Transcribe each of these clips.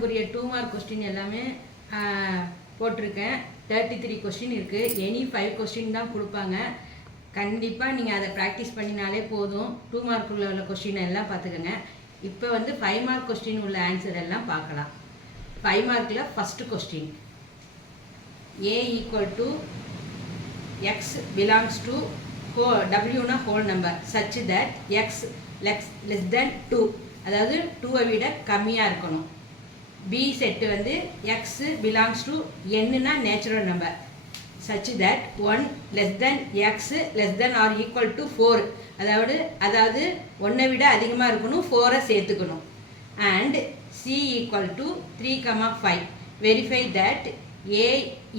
செம்முக்குரிய 2 mark question எல்லாமே போட்டிருக்கேன். 33 question இருக்குது. எனி 5 கொஸ்டின் தான் கொடுப்பாங்க. கண்டிப்பாக நீங்கள் அதை ப்ராக்டிஸ் பண்ணினாலே போதும். 2 மார்க் உள்ள கொஸ்டின் எல்லாம் பார்த்துக்கோங்க. இப்போ வந்து 5 மார்க் கொஸ்டின் உள்ள ஆன்சர் எல்லாம் பார்க்கலாம். 5 மார்க்கில் first question, A equal to x belongs to டபிள்யூனா whole number such that x less than 2, அதாவது 2வை விட கம்மியாக இருக்கணும். பி செட்டு வந்து எக்ஸ் பிலாங்ஸ் டு என்னன்னா natural number such that 1 less than x less than or equal to 4, அதாவது 1ஐ விட அதிகமாக இருக்கணும், 4ஐ சேர்த்துக்கணும். And C equal to 3,5. Verify that A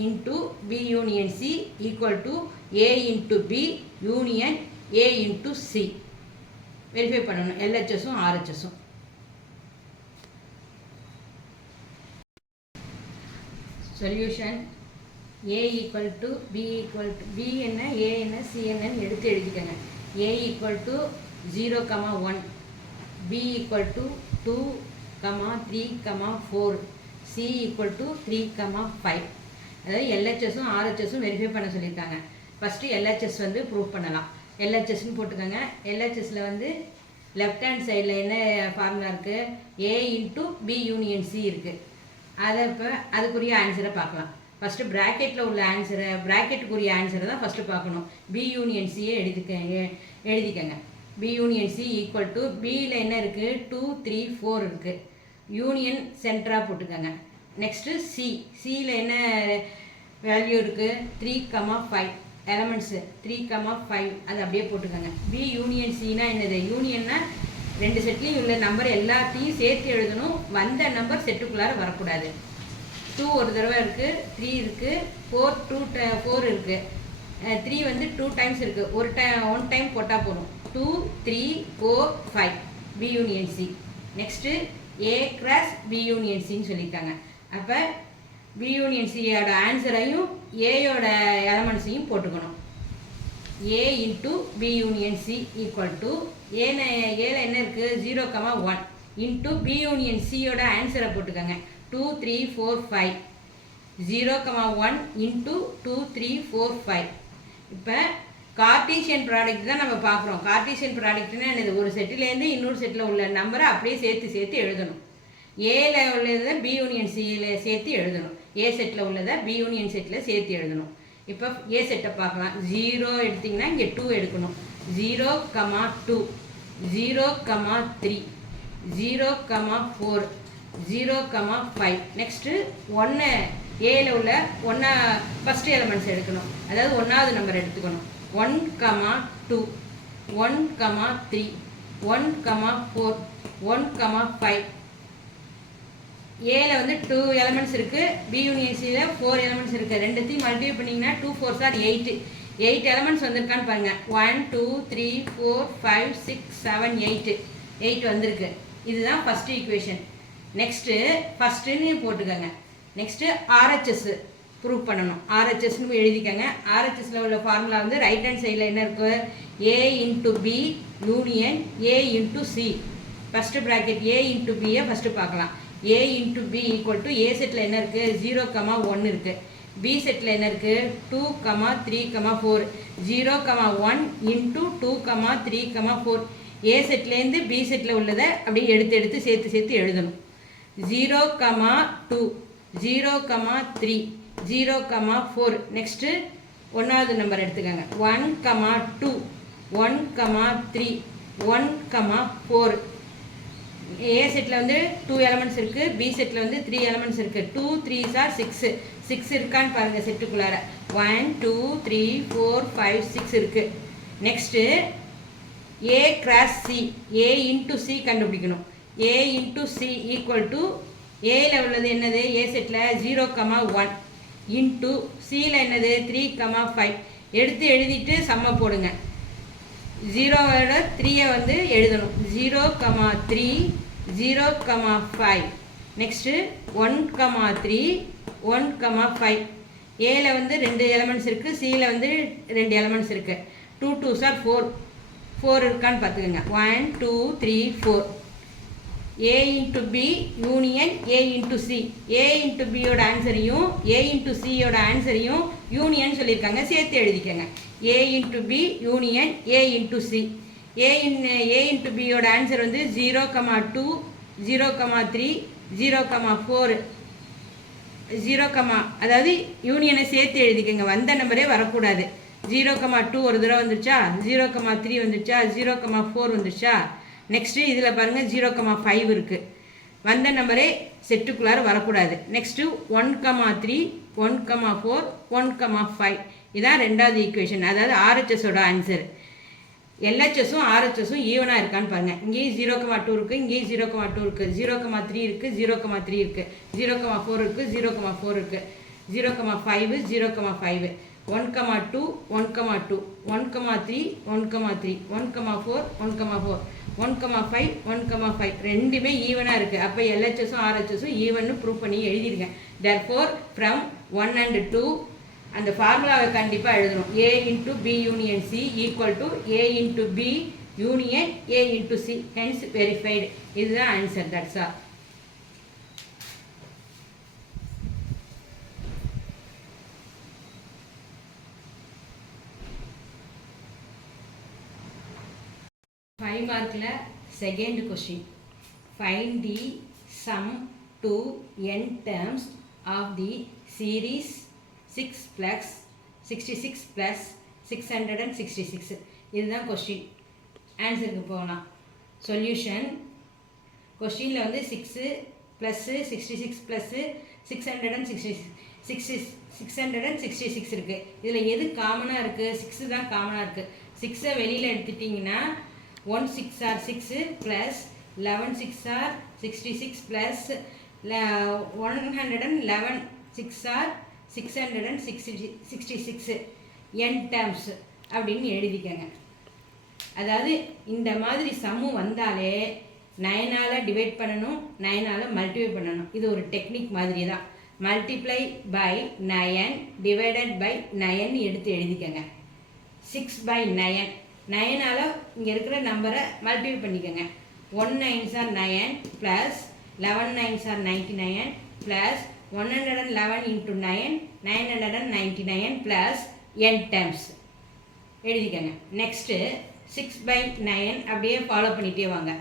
into B union C equal to A into B union A into C. Verify பண்ணணும் LHSும் RHSும். Solution A equal to B equal to B என்ன A என்ன C என்னன்னு எடுத்து எழுதிக்கங்க. A equal to 0,1, B equal to 2, 3, 4, C equal to 3,5. அதாவது LHSும் RHSும் verify பண்ண சொல்லியிருக்காங்க. ஃபஸ்ட்டு LHS வந்து ப்ரூவ் பண்ணலாம். LHSன்னு போட்டுக்கோங்க. LHSல வந்து லெஃப்ட் ஹேண்ட் சைடில் என்ன ஃபார்முலா இருக்குது, A into B union C இருக்குது. அதை இப்போ அதுக்குரிய ஆன்சரை பார்க்கலாம். ஃபஸ்ட்டு ப்ராக்கெட்டில் உள்ள ப்ராக்கெட்டுக்குரிய ஆன்சரை தான் ஃபஸ்ட்டு பார்க்கணும். B யூனியன் Cயை எழுதிக்கங்க. B union C equal to Bயில் என்ன இருக்குது, 2, 3, 4 இருக்குது. யூனியன் சென்டராக போட்டுக்கோங்க. நெக்ஸ்ட்டு சியில் என்ன வேல்யூ இருக்குது, 3,5 எலமெண்ட்ஸு 3,5 அது அப்படியே போட்டுக்கோங்க. பி யூனியன் சினா என்னது, யூனியன்னா 2 செட்லேயும் உள்ள நம்பர் எல்லாத்தையும் சேர்த்து எழுதணும். வந்த நம்பர் செட்டுக்குள்ளார வரக்கூடாது. 2 ஒரு தடவை இருக்குது, 3 இருக்குது, 4 இருக்குது, 3 வந்து 2 டைம்ஸ் இருக்குது. 1 டைம் போட்டால் போதும். 2, 3, 4, 5 B union C. Next A cross B union சின்னு சொல்லியிருக்காங்க. அப்போ B யூனியன் சியோட ஆன்சரையும் ஏயோட எலமெண்ட்ஸையும் போட்டுக்கணும். A into B union C equal to ஏல என்ன இருக்குது, 0,1 இன்ட்டு B யூனியன் சியோட ஆன்சரை போட்டுக்கோங்க. 2, 3, 4, 5. 0,1 இன்ட்டு 2, 3, 4, 5. இப்போ கார்டீசியன் ப்ராடக்ட் தான் நம்ம பார்க்குறோம். கார்டீசியன் ப்ராடக்ட்னா என்னது, ஒரு செட்டிலேருந்து இன்னொரு செட்டில் உள்ள நம்பரை அப்படியே சேர்த்து எழுதணும். ஏல உள்ளதை பி யூனியன் சியில் சேர்த்து எழுதணும். ஏ செட்டில் உள்ளதை பி யூனியன் செட்டில் சேர்த்து எழுதணும். இப்போ ஏ செட்டை பார்க்கலாம். 0 எடுத்திங்கன்னா இங்கே 2 எடுக்கணும். 0,2, 0,3, 0,4, 0,5. நெக்ஸ்ட்டு 1 ஏல உள்ள ஃபஸ்ட்டு எலமெண்ட்ஸ் எடுக்கணும். அதாவது 1வது நம்பர் எடுத்துக்கணும். 1,2, 1,3, 1,4, 1,5. ஏல வந்து 2 எலமெண்ட்ஸ் இருக்குது, பி யூனியன் சியில் 4 எலமெண்ட்ஸ் இருக்குது. ரெண்டுத்தையும் மல்டிப்ளை பண்ணிங்கன்னா 2 4s are 8 எலமெண்ட்ஸ் வந்திருக்கான்னு பாருங்கள். 1, 2, 3, 4, 5, 6, 7, 8 வந்திருக்கு. இதுதான் ஃபஸ்ட்டு ஈக்குவேஷன். நெக்ஸ்ட்டு ஃபஸ்ட்டுன்னு போட்டுக்கோங்க. நெக்ஸ்ட்டு RHS ப்ரூவ் பண்ணணும். RHSன்னு எழுதிக்கங்க. RHSல உள்ள ஃபார்முலா வந்து ரைட் ஹேண்ட் சைடில் என்ன இருக்குது, A into B union A into C. First bracket A into பியை ஃபஸ்ட்டு பார்க்கலாம். A into B equal to A settle என்ன இருக்குது, 0,1 இருக்குது. B செட்டில் என்ன இருக்குது, 2, 3, 4. 0,1 இன்ட்டு 2, 3, 4. A செட்லேருந்து B செட்டில் உள்ளதை அப்படியே எடுத்து சேர்த்து எழுதணும். 0,2, 0,3, 0,4. நெக்ஸ்ட்டு 1வது நம்பர் எடுத்துக்கோங்க. 1,2, 1,3, 1,4. ஏ செட்டில் வந்து 2 எலமெண்ட்ஸ் இருக்குது, பி செட்டில் வந்து 3 எலமெண்ட்ஸ் இருக்குது. 2 3s are 6 இருக்கான்னு பாருங்கள் செட்டுக்குள்ளார. 1, 2, 3, 4, 5, 6 இருக்குது. Next A cross C, A into C கண்டுபிடிக்கணும். A into C equal to ஏல உள்ளது என்னது, ஏ செட்டில் 0,1 இன்ட்டு சியில் என்னது 3,5. எழுதிட்டு சம்ம போடுங்க. 0வோட 3ஐ வந்து எழுதணும். 0,3, 0,5. நெக்ஸ்ட்டு 1,3, 1,5. ஏல வந்து 2 எலமெண்ட்ஸ் இருக்குது, சியில் வந்து 2 எலமெண்ட்ஸ் இருக்குது. 2 2s are 4 இருக்கான்னு பார்த்துக்கோங்க. 1 2 3 4. A into B union A into C. A into B யோட ஆன்சரையும் A into C யோட ஆன்சரையும் யூனியன் சொல்லியிருக்காங்க, சேர்த்து எழுதிக்கங்க. A into B union A into C. A into B யோட ஆன்சர் வந்து 0,2 0,3 0,4 0, அதாவது யூனியனை சேர்த்து எழுதிக்கங்க, வந்த நம்பரே வரக்கூடாது. 0,2 ஒரு தடவை வந்துருச்சா, 0,3 வந்துருச்சா, 0,4 வந்துருச்சா. நெக்ஸ்ட்டு இதில் பாருங்கள் 0,5 இருக்குது, வந்த நம்பரே செட்டுக்குள்ளார வரக்கூடாது. நெக்ஸ்ட்டு 1,3 1,4 1,5 இதான் ரெண்டாவது ஈக்குவேஷன், அதாவது RHSோட ஆன்சர். LHSும் RHSும் ஈவனாக இருக்கான்னு பாருங்கள். இங்கேயும் 0,2 இருக்குது, இங்கேயும் 0,2 இருக்குது, 0,3 இருக்குது, 0,3 இருக்குது, 0,4 இருக்குது, 0,4 இருக்குது, 0,5 0,5 1,2 1,2 1,3 1,3 1,4 1,4 1,5 1,5 ரெண்டுமே ஈவனாக இருக்குது. அப்போ LHSும் RHSும் ஈவன்னு ப்ரூவ் பண்ணி எழுதிருக்கேன். therefore from 1 and 2 அந்த ஃபார்முலாவை கண்டிப்பாக எழுதணும். A into B union C equal to A into B union A into C, hence verified. இதுதான் ஆன்சர். That's all. ஃபைவ் மார்க்கில் second question. Find the some to n terms of the series 6 plus 66 plus 666. இதுதான் question. ஆன்சருக்கு போகலாம். Solution கொஸ்டினில் வந்து 6 plus 66 plus 666 இருக்குது. இதில் எது காமனாக இருக்குது? 6 தான் காமனாக இருக்குது. 6 வெளியில் எடுத்துட்டிங்கன்னா 1 6 are 6 plus 11 6 are 66 plus 111 6 are 666 n terms அப்படின்னு எழுதிக்கங்க. அதாவது இந்த மாதிரி சம்மு வந்தாலே 9ஆல் டிவைட் பண்ணணும், 9ஆல் மல்டிப்ளை பண்ணணும். இது ஒரு டெக்னிக் மாதிரி தான். மல்டிப்ளை பை 9 டிவைடட் பை 9 எடுத்து எழுதிக்கங்க. 6/9 9ஆல் இங்கே இருக்கிற நம்பரை மல்டிப்ளை பண்ணிக்கோங்க. 1 9s are 9 plus 11 9s are 99 plus 111 into 9 999 plus n terms எழுதிக்கங்க. நெக்ஸ்ட்டு 6/9 அப்படியே ஃபாலோ பண்ணிகிட்டே வாங்க.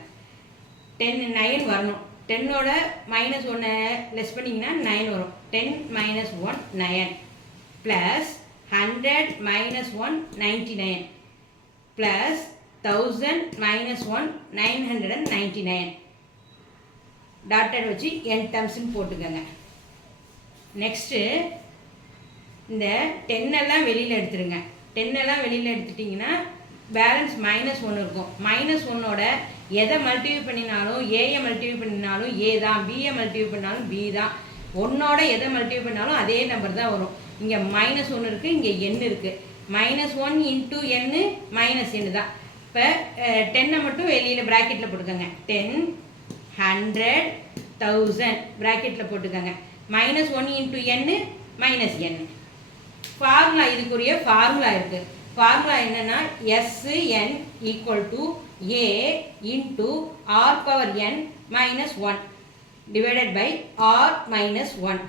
10 9 வரணும். 10ஓட -1 லெஸ் பண்ணிங்கன்னா 9 வரும். 10 - 1 9 ப்ளஸ் 100 - 1 99 ப்ளஸ் 1000 - 1 999 டாட்டட் வச்சு n termsன்னு போட்டுக்கோங்க. நெக்ஸ்ட்டு இந்த 10 எல்லாம் வெளியில் எடுத்துருங்க. 10 எல்லாம் வெளியில் எடுத்துட்டிங்கன்னா பேலன்ஸ் -1 இருக்கும். -1ஓட எதை மல்டிப்ளை பண்ணினாலும் ஏயை மல்டிப்ளை பண்ணினாலும் ஏ தான், பியை மல்டிப்ளை பண்ணாலும் பி தான். 1ஓட எதை மல்டிப்ளை பண்ணாலும் அதே நம்பர் தான் வரும். இங்கே -1 இருக்குது, இங்கே n இருக்குது. -1 into n -n தான். இப்போ 10 மட்டும் வெளியில் ப்ராக்கெட்டில் போட்டுக்கோங்க. 10 100 1000 ப்ராக்கெட்டில் போட்டுக்கோங்க. -1 into n -n. ஃபார்முலா, இதுக்குரிய ஃபார்முலா இருக்குது. ஃபார்முலா என்னென்னா Sn equal to A into R power n -1 divided by R -1.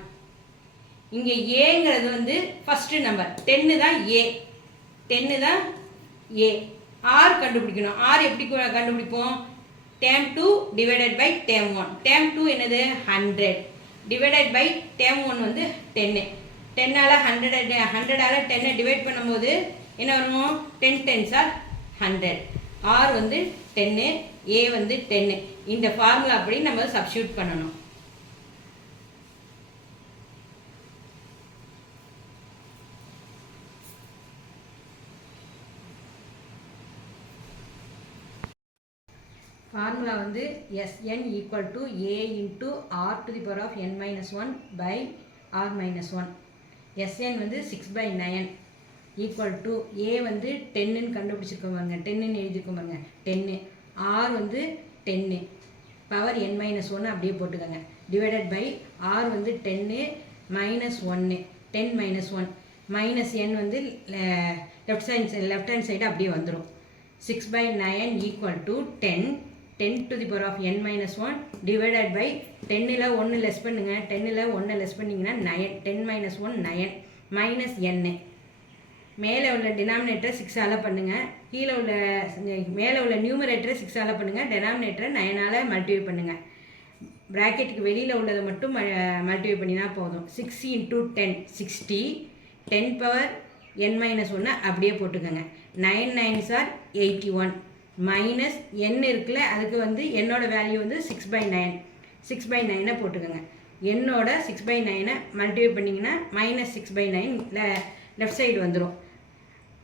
இங்கே ஏங்கிறது வந்து ஃபஸ்ட்டு நம்பர் 10 தான் A, 10 தான் A. R கண்டுபிடிக்கணும். R எப்படி கண்டுபிடிப்போம்? term 2 divided by term 1. term 2 என்னது? 100 டிவைடட் பை term 1 வந்து 10. 10ஆல் 100ஆல் 10 டிவைட் பண்ணும்போது என்ன வரும்? 10 10s are 100. R வந்து 10, A வந்து 10. இந்த ஃபார்முலா அப்படி நம்ம சப்ஸ்டியூட் பண்ணணும். ஃபார்முலா வந்து Sn equal to A into R to the power of n -1 by R -1. Sn வந்து 6/9 ஈக்குவல் டு A வந்து 10ன்னு கண்டுபிடிச்சிருக்கோம் பாருங்க, 10ன்னு எழுதியிருக்கோம் பாருங்க 10. R வந்து 10 பவர் n -1 அப்படியே போட்டுக்கோங்க. டிவைடட் பை R வந்து 10 -1 10 -1 -n வந்து லெஃப்ட் ஹேண்ட் சைடு அப்படியே வந்துடும். 6/9 equal to 10 10 to the power of n minus 1 divided by 10ல் 1 less பண்ணுங்க 10ல் 1 லெஸ் பண்ணிங்கன்னா 9 10 minus 1 9 minus n மேலே உள்ள டினாமினேட்டரை 6ஆல் பண்ணுங்கள் கீழே உள்ள மேலே உள்ள நியூமரேட்டரை 6ஆல் பண்ணுங்கள் டெனாமினேட்டரை 9ஆல் மல்டிப்ளை பண்ணுங்கள் ப்ராக்கெட்டுக்கு வெளியில் உள்ளதை மட்டும் மல்டிப்ளை பண்ணினா போதும் 6 into 10 60 10 power n minus 1 அப்படியே போட்டுக்கோங்க 9 9s are 81 மைனஸ் n இருக்குல்ல அதுக்கு வந்து என்னோட வேல்யூ வந்து 6/9 போட்டுக்கோங்க என்னோட 6/9 மல்டிப்ளை பண்ணிங்கன்னா -6/9 லெஃப்ட் சைடு வந்துடும்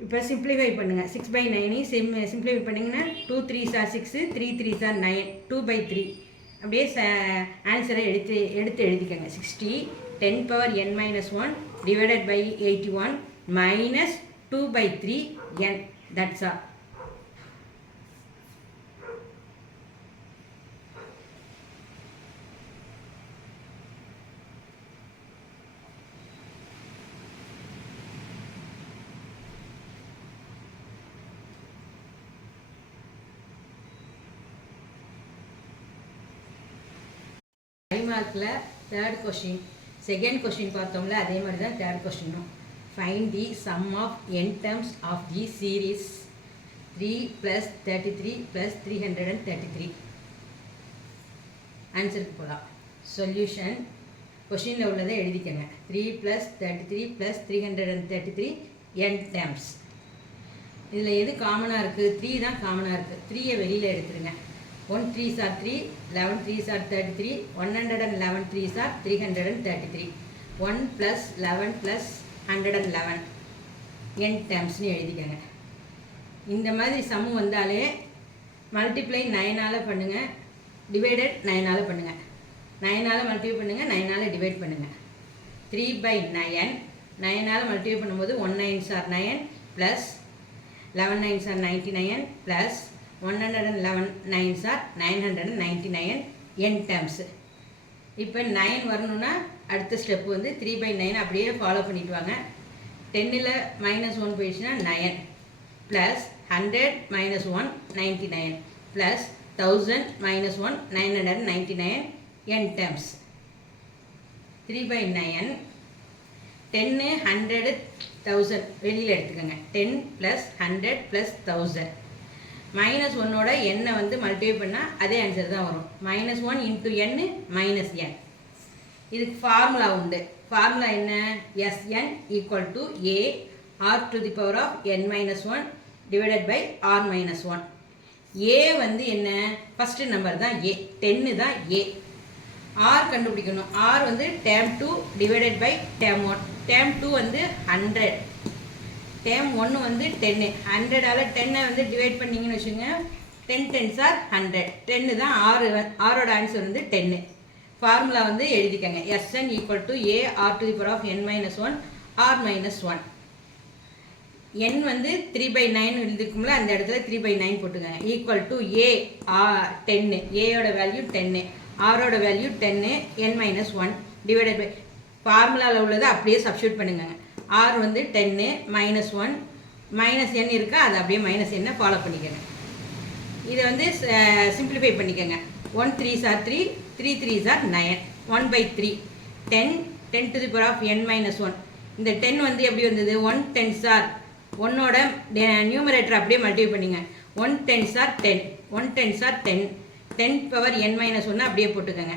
இப்போ சிம்ப்ளிஃபை பண்ணுங்கள் 6/9 சிம்ப்ளிஃபை பண்ணிங்கன்னா 2 3s are 6 3 3s are 9 2/3 அப்படியே ஆன்சரை எடுத்து எழுதிக்கோங்க 60 10 power n minus 1 divided by 81 minus 2/3 n that's all. மார்க்கில் தேர்ட் கொஷின் செகண்ட் கொஷின் பார்த்தோம்ல அதே மாதிரி தான் தேர்ட் கொஷினும் find the sum of n terms of the series 3 + 33 + 333 ஆன்சருக்கு போகலாம் சொல்யூஷன் கொஷினில் உள்ளதை எழுதிக்கங்க 3 + 33 + 333 n டேர்ம்ஸ் இதில் எது காமனாக இருக்குது 3 தான் காமனாக இருக்குது 3யை வெளியில் எடுத்துருங்க 1 3s are 3 11 3s are 33 111 3s are 333 1 + 11 + 111 n டேர்ம்ஸ்னு எழுதிக்கங்க இந்த மாதிரி சம் வந்தாலே மல்டிப்ளை 9ஆல் பண்ணுங்கள் டிவைடட் 9ஆல் பண்ணுங்கள் 9ஆல் மல்டிப்ளை பண்ணுங்கள் 9ஆல் டிவைட் பண்ணுங்கள் 3/9 9ஆல் மல்டிப்ளை பண்ணும்போது 1 9s are 9 + 11 9s are 99 + 111 9s are 999 n terms. இப்போ 9 வரணும்னா அடுத்த ஸ்டெப் வந்து 3/9 அப்படியே ஃபாலோ பண்ணிட்டு வாங்க 10ல் -1 போயிடுச்சுன்னா 9 + 100 - 1 99 + 1000 - 1 999 n terms. 3/9 10 100 1000 வெளியில் எடுத்துக்கோங்க 10 + 100 + 1000 -1ஓட n வந்து மல்டிப்ளை பண்ணால் அதே ஆன்சர் தான் வரும் -1 × n -n இதுக்கு ஃபார்முலா உண்டு ஃபார்முலா என்ன Sn = a r⁴ n-1 divided by r-1 a வந்து என்ன ஃபஸ்ட்டு நம்பர் தான் a 10 தான் a r கண்டுபிடிக்கணும் r வந்து term 2 divided by term 1 term 2 வந்து 100 டேர்ம் 1 வந்து 10 100ஆல் 10 வந்து டிவைட் பண்ணிங்கன்னு வச்சுங்க 10 10s are 100 10 தான் ஆரோட ஆன்சர் வந்து 10 ஃபார்முலா வந்து எழுதிக்கங்க Sn = a r⁴ n-1 r-1 n வந்து 3/9 எழுதிருக்கும்ல அந்த இடத்துல 3/9 போட்டுக்கங்க = a 10 a-ஓட வேல்யூ 10 r-ஓட வேல்யூ 10 n-1 டிவைடட் பை ஃபார்முலாவில் உள்ளதை அப்படியே சப்ஸ்டியூட் பண்ணுங்க r வந்து 10 -1 -n இருக்கா அதை அப்படியே -n ஃபாலோ பண்ணிக்கோங்க இதை வந்து சிம்பிளிஃபை பண்ணிக்கோங்க 1 3s are 3 3 3s are 9 1/3 10 n-1 இந்த 10 வந்து எப்படி வந்தது 1 10s are 1ஓட நியூமரேட்டர் அப்படியே மல்டிப்ளை பண்ணிங்க 1 10s are 10 1 10s are 10 10 n-1 அப்படியே போட்டுக்கோங்க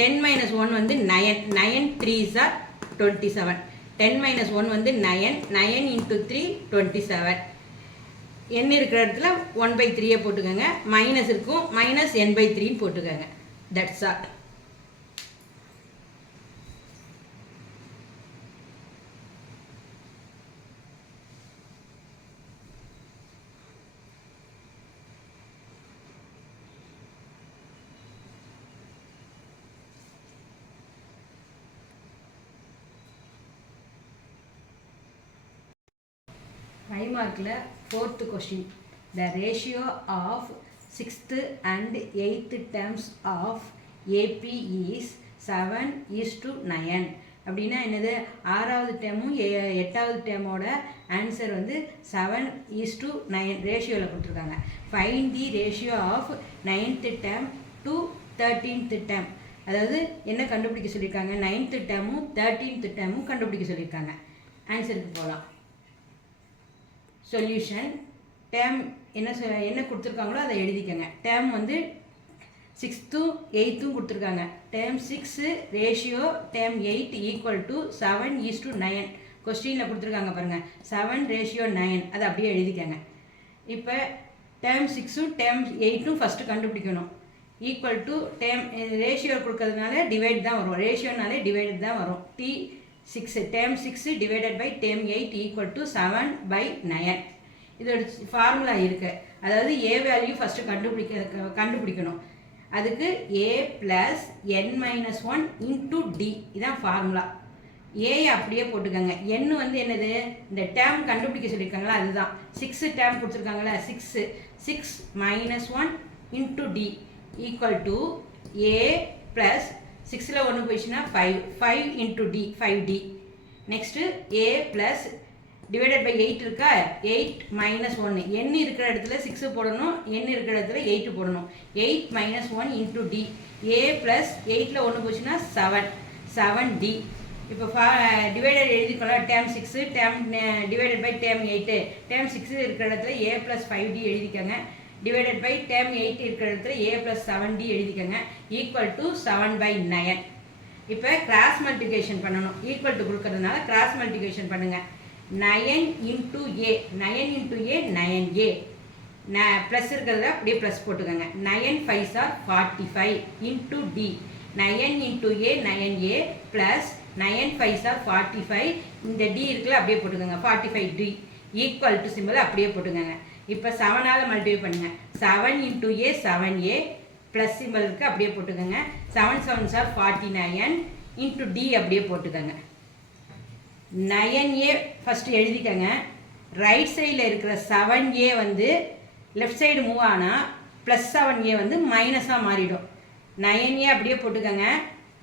10 - 1 வந்து 9 9 3s are 27 10 - 1 வந்து 9 9 × 3 27 n இருக்கிற இடத்துல 1/3 போட்டுக்கோங்க மைனஸ் இருக்கும் -n/3 போட்டுக்கோங்க தட்ஸ் ஆல் ஃபைவ் மார்க்கில் fourth question the ratio of 6th and 8th terms of AP is 7:9 அப்படின்னா என்னது, ஆறாவது டேமும் எட்டாவது டேமோட ஆன்சர் வந்து 7:9 ரேஷியோவில் கொடுத்துருக்காங்க. Find the ratio of 9th term to 13th term. அதாவது என்ன கண்டுபிடிக்க சொல்லியிருக்காங்க, 9th டேமும் 13th டேமும் கண்டுபிடிக்க சொல்லியிருக்காங்க. ஆன்சருக்கு போகலாம். சொல்யூஷன், டேம் என்ன கொடுத்துருக்காங்களோ அதை எழுதிக்கங்க. டேம் வந்து 6th 8th கொடுத்துருக்காங்க. Term 6 ratio term 8 equal to 7:9. கொஸ்டினில் கொடுத்துருக்காங்க பாருங்கள், 7:9. அதை அப்படியே எழுதிக்கங்க. இப்போ டேம் 6ம் டேம் 8ம் ஃபஸ்ட்டு கண்டுபிடிக்கணும். ஈக்குவல் டு டேம் ரேஷியோ கொடுக்கறதுனால டிவைட் தான் வரும், ரேஷியோனாலே டிவைட் தான் வரும். T6 term 6 divided by term 8 equal to 7/9. இதோட ஃபார்முலா இருக்குது. அதாவது ஏ வேல்யூ ஃபஸ்ட்டு கண்டுபிடிக்கணும். அதுக்கு a + n-1 இன்ட்டு டி, இதான் ஃபார்முலா. ஏ அப்படியே போட்டுக்கோங்க. n வந்து என்னது, இந்த டேம் கண்டுபிடிக்க சொல்லியிருக்காங்களா அதுதான். 6 டேம் கொடுத்துருக்காங்களா, 6 - 1 into d equal to a plus 6ல் 1 போயிடுச்சுன்னா 5 into d 5d. Next a plus divided by 8 இருக்கா, 8 - 1. n இருக்கிற இடத்துல 6 போடணும், n இருக்கிற இடத்துல 8 போடணும். 8 - 1 இன்ட்டு டி. a ப்ளஸ் 8ல் 1 போச்சுன்னா 7d. இப்போ டிவைடட் எழுதிக்கலாம். Term 6 term divided by term 8. Term 6 இருக்கிற இடத்துல a ப்ளஸ் 5d எழுதிக்கங்க. டிவைடட் பை டேம் 8 இருக்கிற இடத்துல a ப்ளஸ் 7d எழுதிக்கங்க. Equal to 7/9. இப்போ கிராஸ் மல்டிப்ளிகேஷன் பண்ணணும். ஈக்குவல் டு கொடுக்கறதுனால கிராஸ் மல்டிப்ளிகேஷன் பண்ணுங்கள். 9 இன்ட்டு a 9a ப்ளஸ் இருக்கிறத அப்படியே ப்ளஸ் போட்டுக்கோங்க. 9 5s are 45 இன்ட்டு டி. 9 into a 9a plus 9 5s are 45. இந்த டி இருக்குல்ல அப்படியே போட்டுக்கோங்க. 45d ஈக்குவல் டு சிம்பிள் அப்படியே போட்டுக்கோங்க. இப்போ 7ஆல் மல்டிப்ளை பண்ணுங்கள். 7 into a 7a plus symbol இருக்குது அப்படியே போட்டுக்கோங்க. 7 7s are 49 இன்ட்டு டி அப்படியே போட்டுக்கோங்க. 9a first எழுதிக்கங்க. ரைட் சைடில் இருக்கிற 7a வந்து லெஃப்ட் சைடு மூவ் ஆனால் ப்ளஸ் 7a வந்து மைனஸாக மாறிடும். 9a அப்படியே போட்டுக்கோங்க.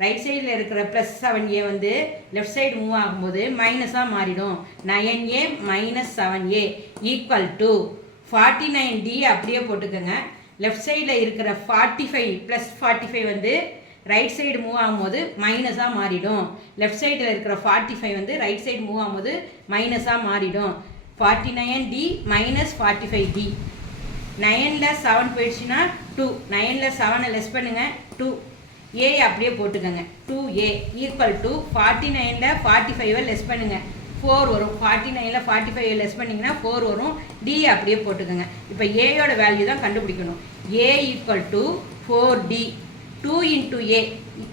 ரைட் சைடில் இருக்கிற ப்ளஸ் 7a வந்து லெஃப்ட் சைடு மூவ் ஆகும்போது மைனஸாக மாறிடும். 9a - 7a equal to 49d அப்படியே போட்டுக்கோங்க. லெஃப்ட் சைடில் இருக்கிற 45 ப்ளஸ் 45 வந்து ரைட் சைடு மூவ் ஆகும்போது மைனஸாக மாறிடும். லெஃப்ட் சைடில் இருக்கிற 45 வந்து ரைட் சைடு மூவ் ஆகும்போது மைனஸாக மாறிடும். 49d - 45d. 9ல் 7 போயிடுச்சுன்னா 2. 9ல் 7 லெஸ் பண்ணுங்கள் 2. a அப்படியே போட்டுக்கோங்க. 2a ஈக்குவல் டு 49ல் 45 லெஸ் பண்ணுங்கள் 4 வரும். 49ல் 45 லெஸ் பண்ணிங்கன்னா 4 வரும். d அப்படியே போட்டுக்கோங்க. இப்போ ஏயோட வேல்யூ தான் கண்டுபிடிக்கணும். a equal to 4d. 2 into a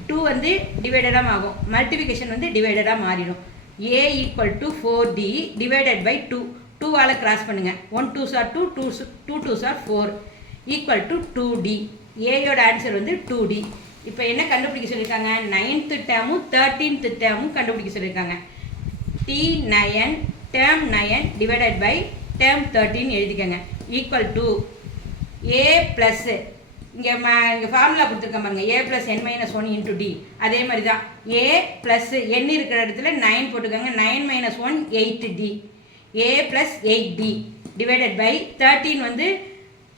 2 வந்து டிவைடடாக ஆகும், மல்டிபிகேஷன் வந்து டிவைடடாக மாறிடும். a equal to 4d divided by 2. 2ஆல் கிராஸ் பண்ணுங்கள். 1 2s are 2, 2 2s are 4 equal to 2d. ஏயோட ஆன்சர் வந்து 2d. இப்போ என்ன கண்டுபிடிக்க சொல்லியிருக்காங்க, 9th டேமும் 13th டேமும் கண்டுபிடிக்க சொல்லியிருக்காங்க. T9 term 9 divided by term 13 எழுதிக்கங்க. ஈக்குவல் டு a ப்ளஸ் இங்கே ஃபார்முலா கொடுத்துருக்க பாருங்க, a + n-1 இன்ட்டு டி. அதே மாதிரி தான் a ப்ளஸ் n இருக்கிற இடத்துல 9 போட்டுக்கோங்க. 9 - 1 8d. a + 8d divided by 13 வந்து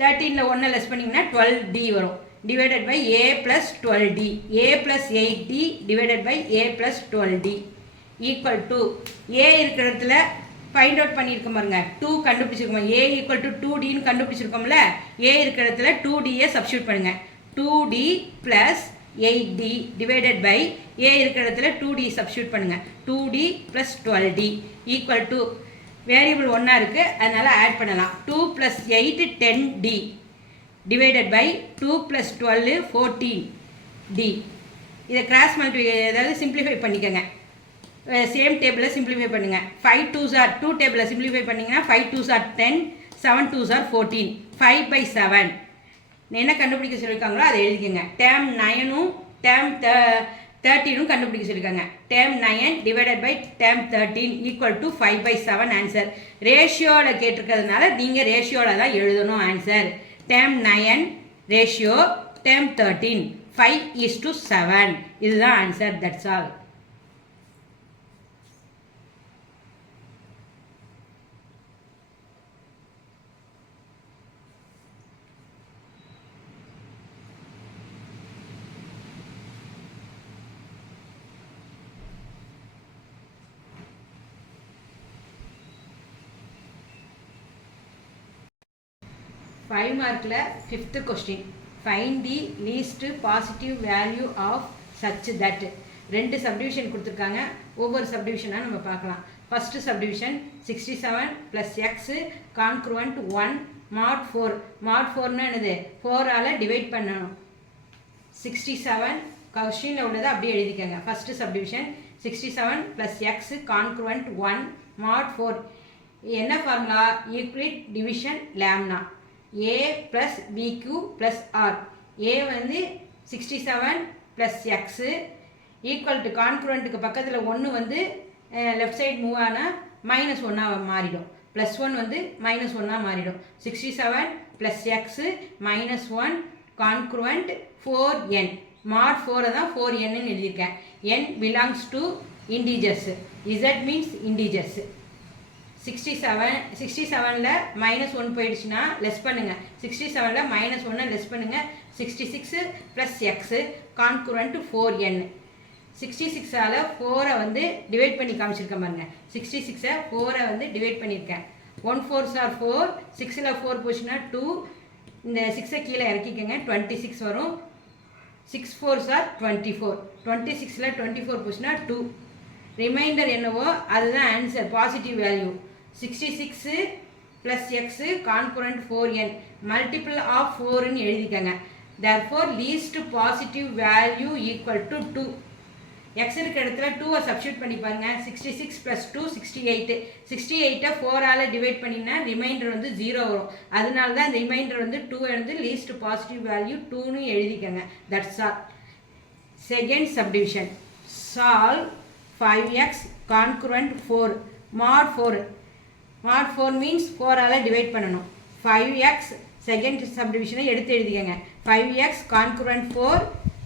13ல் 1 லெஸ் பண்ணிங்கன்னா 12d வரும். Divided by a + 12d. a + 8d divided by a + 12d equal to a இருக்கிற இடத்துல ஃபைண்ட் அவுட் பண்ணியிருக்கோம் பாருங்க, 2 கண்டுபிடிச்சிருக்கோம். a ஈக்குவல் டு 2dன்னு கண்டுபிடிச்சிருக்கோம்ல, a இருக்கிற இடத்துல 2dயை சப்ஸ்டியூட் பண்ணுங்கள். 2d plus 8d divided by a இருக்கிற இடத்துல 2d சப்ஸ்டியூட் பண்ணுங்கள். 2d plus 12d equal to variable ஒன்றா இருக்குது, அதனால் ஆட் பண்ணலாம். 2 + 8 10d டிவைடட் பை 2 + 12 14d. இதை கிராஸ் மல்டிப்ளை ஏதாவது சிம்பிளிஃபை பண்ணிக்கோங்க. சேம் டேபிளில் சிம்பிளிஃபை பண்ணுங்கள். 5 2s are 2 டேபிளில் சிம்பிளிஃபை பண்ணிங்கன்னா 5 2s are 10, 7 2s are 14, 5/7. என்ன கண்டுபிடிக்க சொல்லியிருக்காங்களோ அதை எழுதிக்கோங்க. டேம் 9ம் டேம் 13ம் கண்டுபிடிக்க சொல்லியிருக்காங்க. Term 9 divided by term 13 equal to 5/7 answer. ரேஷியோவில் கேட்டிருக்கிறதுனால நீங்கள் ரேஷியோவில் தான் எழுதணும் ஆன்சர். Dam 9 ratio dam 13 5:7. இதுதான் ஆன்சர். That's all. 5 மார்க்கில் 5th question. Find the least positive value of such that. 2 subdivision கொடுத்துருக்காங்க. ஒவ்வொரு சப்டிவிஷனாக நம்ம பார்க்கலாம். First subdivision 67 + x congruent 1 mod 4. mod 4னா என்னது? 4ஆல் டிவைட் பண்ணணும். 67 கொஸ்டினில் உள்ளதை அப்படியே எழுதிக்கங்க. First subdivision 67 + x congruent 1 mod 4. என்ன ஃபார்முலா? யூக்ளிட் டிவிஷன் லேம்னா. a + bq + r. a வந்து 67 + x ஈக்குவல் டு கான்க்ருவன்ட்டுக்கு பக்கத்தில் 1 வந்து லெஃப்ட் சைடு மூவ் ஆனால் -1ஆக மாறிடும். +1 வந்து -1ஆக மாறிடும். 67 + x -1 கான்க்ருவன்ட் 4n. mod 4 தான் 4n எழுதியிருக்கேன். n belongs to integers. z means integers. 67ல் -1 போயிடுச்சுன்னா லெஸ் பண்ணுங்கள். 67ல் -1 லெஸ் பண்ணுங்கள். 66 + x கான்க்ருவன்ட் 4n. 66ஆல் 4 வந்து டிவைட் பண்ணி காமிச்சிருக்கேன் பாருங்க. 66 4 வந்து டிவைட் பண்ணியிருக்கேன். 1 4s are 4. 6ல் 4 போச்சுன்னா 2. இந்த 6 கீழே இறக்கிக்கங்க. 26 வரும். 6 4s are 24. 26ல் 24 போச்சுன்னா 2. ரிமைண்டர் என்னவோ அதுதான் answer, positive value. 66 + x congruent 4n. Multiple of 4ன்னு எழுதிக்கங்க. therefore least positive value equal to 2. x இருக்கிற இடத்துல 2 சப்ஸ்டியூட் பண்ணி பாருங்க. 66 + 2 68. 68 4ஆல் டிவைட் பண்ணினா ரிமைண்டர் வந்து 0 வரும். அதனால தான் இந்த ரிமைண்டர் வந்து 2 வந்து லீஸ்ட் பாசிட்டிவ் வேல்யூ 2ன்னு எழுதிக்கங்க. That's all. Second subdivision. Solve 5x congruent 4 mod 4. mod 4 means 4ஆல் டிவைட் பண்ணணும். 5x செகண்ட் சப்டிவிஷனை எடுத்து எழுதிக்கங்க. 5x congruent 4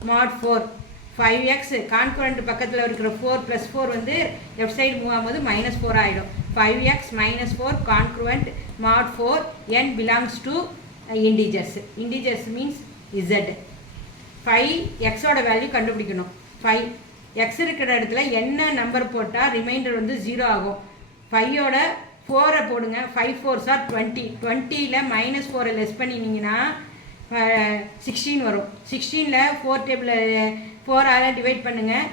mod 4. 5x congruent பக்கத்தில் இருக்கிற 4 + 4 வந்து லெஃப்ட் சைடு மூவ் ஆகும்போது -4 ஆகிடும். 5x -4 congruent mod 4. n belongs to integers. Integers means z. 5xோட value கண்டுபிடிக்கணும். 5x இருக்கிற இடத்துல என்ன நம்பர் போட்டால் ரிமைண்டர் வந்து 0 ஆகும். 5ஓட 4 போடுங்க. 5 4s are 20. 20ல் -4 லெஸ் பண்ணினீங்கன்னா 16 வரும். 16ல் 4 டேபிளில் 4ஆல் டிவைட் பண்ணுங்கள்.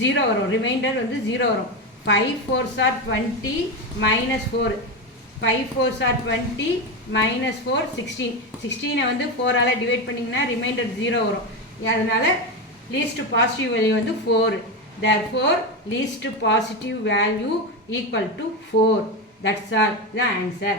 0 வரும். ரிமைண்டர் வந்து 0 வரும். 5 4s are 20 -4. 5 4s are 20 -4 16. 16 வந்து 4ஆல் டிவைட் பண்ணிங்கன்னா ரிமைண்டர் 0 வரும். அதனால் லீஸ்ட் பாசிட்டிவ் வேல்யூ வந்து 4. therefore least positive value equal to 4. that's all the answer.